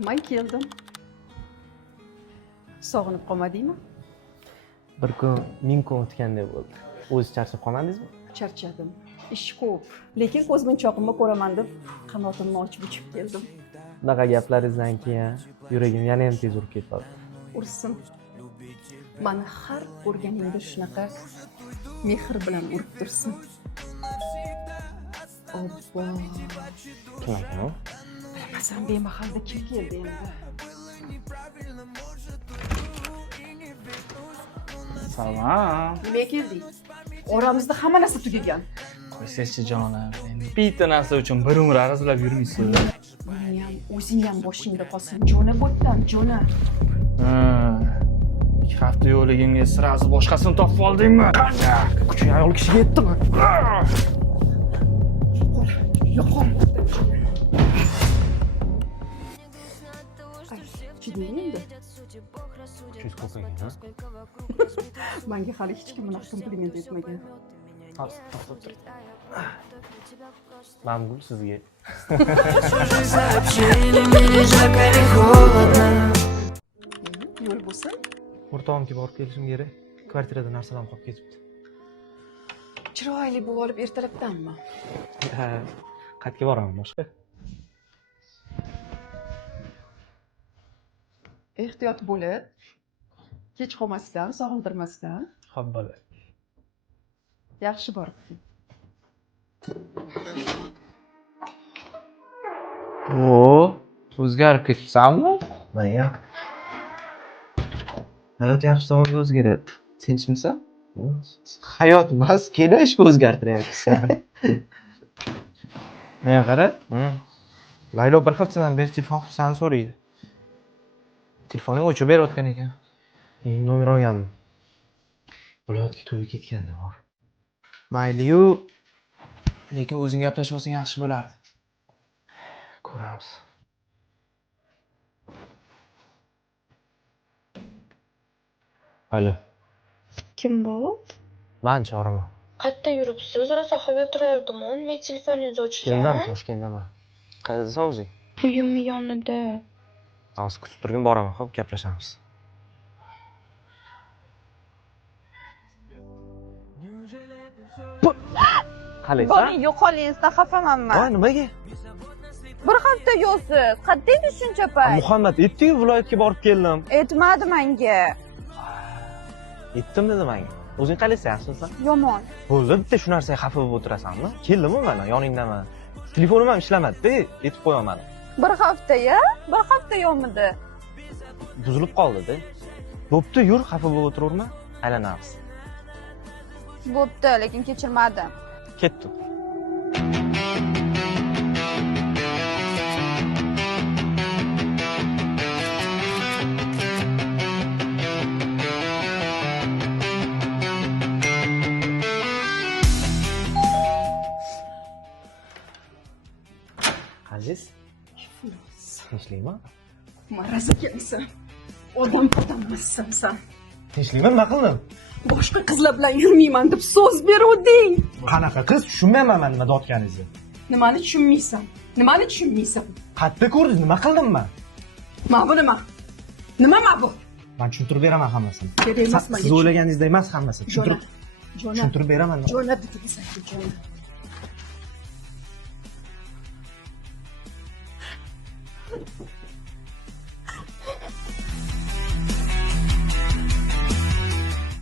Men keldim. Sog'inib qolmadingmi? Bir kun 1000 kun o'tgandek bo'ldi. O'zi charchab qolmadingizmi? Charchadim. Ish ko'p. Lekin ko'zmunchoqimni ko'raman deb qanotimni ochib uchib keldim. Bunaqa gaplaringizdan keyin yuragim yana ham tez urib ketadi. Ursin. Mani har ko'rganingda shunaqa mehr bilan urib tursin. Obbo. Kim ekan u? Bilmasam bemahalda kim keldi endi? Salom. Nimaga kelding? Oramizda hamma narsa tugagan. Qo'ysangchi jonim. Endi bitta narsa uchun bir umr arazlab yurmaysiz. Meni ham o'zing ham boshingda qolsin. Jona bo'tdan, jona. Ikki hafta yo'qligimga sirasi boshqasini topib oldingmi? Qanday? Kuchli ayol kishiga yetdimi? Yo'qol. Chidaymi endi? 300 ko'p ekan, ha? Menga hali hech kim bunaqa kompliment etmagan. To'xtab tur. Mamgul sizga. Yo'l bo'lsin. O'rtog'imga borib kelishim kerak. Kvartirada narsalar qolib ketibdi. Chiroyli bo'lib olib ertalabdanmi? Ha, qayerga boraman boshqa? Ehtiyot bo'lib, kech qolmasdan, sog'intirmasdan. Xo'p, bo'ladi. Yaxshi boribdi. O'zgarib ketibsanmi? Mana Hayot yaxshi tomonga o'zgaradi. Tinchmisan? Hayot emas, kelishga o'zgartiryapsan. Menga qara. Laylo bir haftadan beri telefon qilsani so'raydi. Telefoning o'chib berayotgan ekan. nomer olgandim. Viloyatga to'yga ketganda bor. Mayli-yu, lekin o'zing gaplashib olsang yaxshi bo'lardi. Ko'ramiz. Alo. Kim bu? Men choraman. Qayerda yuribsiz? Rosa xabar turardim. Nima telefoningizni o'chirgan? Keldim, Toshkentdaman. Qayerdasan o'zing? Uyim yonida. Hozir kutib turgin, boraman, xo'p, gaplashamiz. Qalaysan? Boring, yo'qolingizdan xafaman men. Voy, nimaga? Bir hafta yo'qsiz. Qayerda edingiz shuncha payt? Muhammad aytdi-ku, viloyatga borib keldim. Aytmadi menga. Aytdim dedi menga. O'zing qalaysan, yaxshimisan? Yomon. Bo'ldi, bitta shu narsaga xafa bo'lib o'tirasanmi? Keldim mana, yoningdaman. Telefonim ham ishlamadi-da, aytib qo'yaman. Bir hafta-ya? Bir hafta yo'qmidi? Buzilib qoldi-da. Bo'pti, yur, xafa bo'lib o'tiraverma. Aylanamiz. Bo'pti, lekin kechirmadim. Ketdim. Aziz, tinchlikmi? Maraz ekansan. Odam emassan sen. Tinchlikmi? Nima qildim? Boshqa qizlar bilan yurmayman deb so'z beruvding. Qanaqa qiz? Tushunmayman men nima dotganingizni. Nimani tushunmaysan? Nimani tushunmaysan? Qayerda ko'rdingiz? Nima qildim men? Mana bu nima? Nima mana bu? Men tushuntirib beraman hammasini. Kerak emas menga. Siz o'ylaganingizday emas hammasi. Jona. Tushuntirib beraman. Jona dedigisan, jona.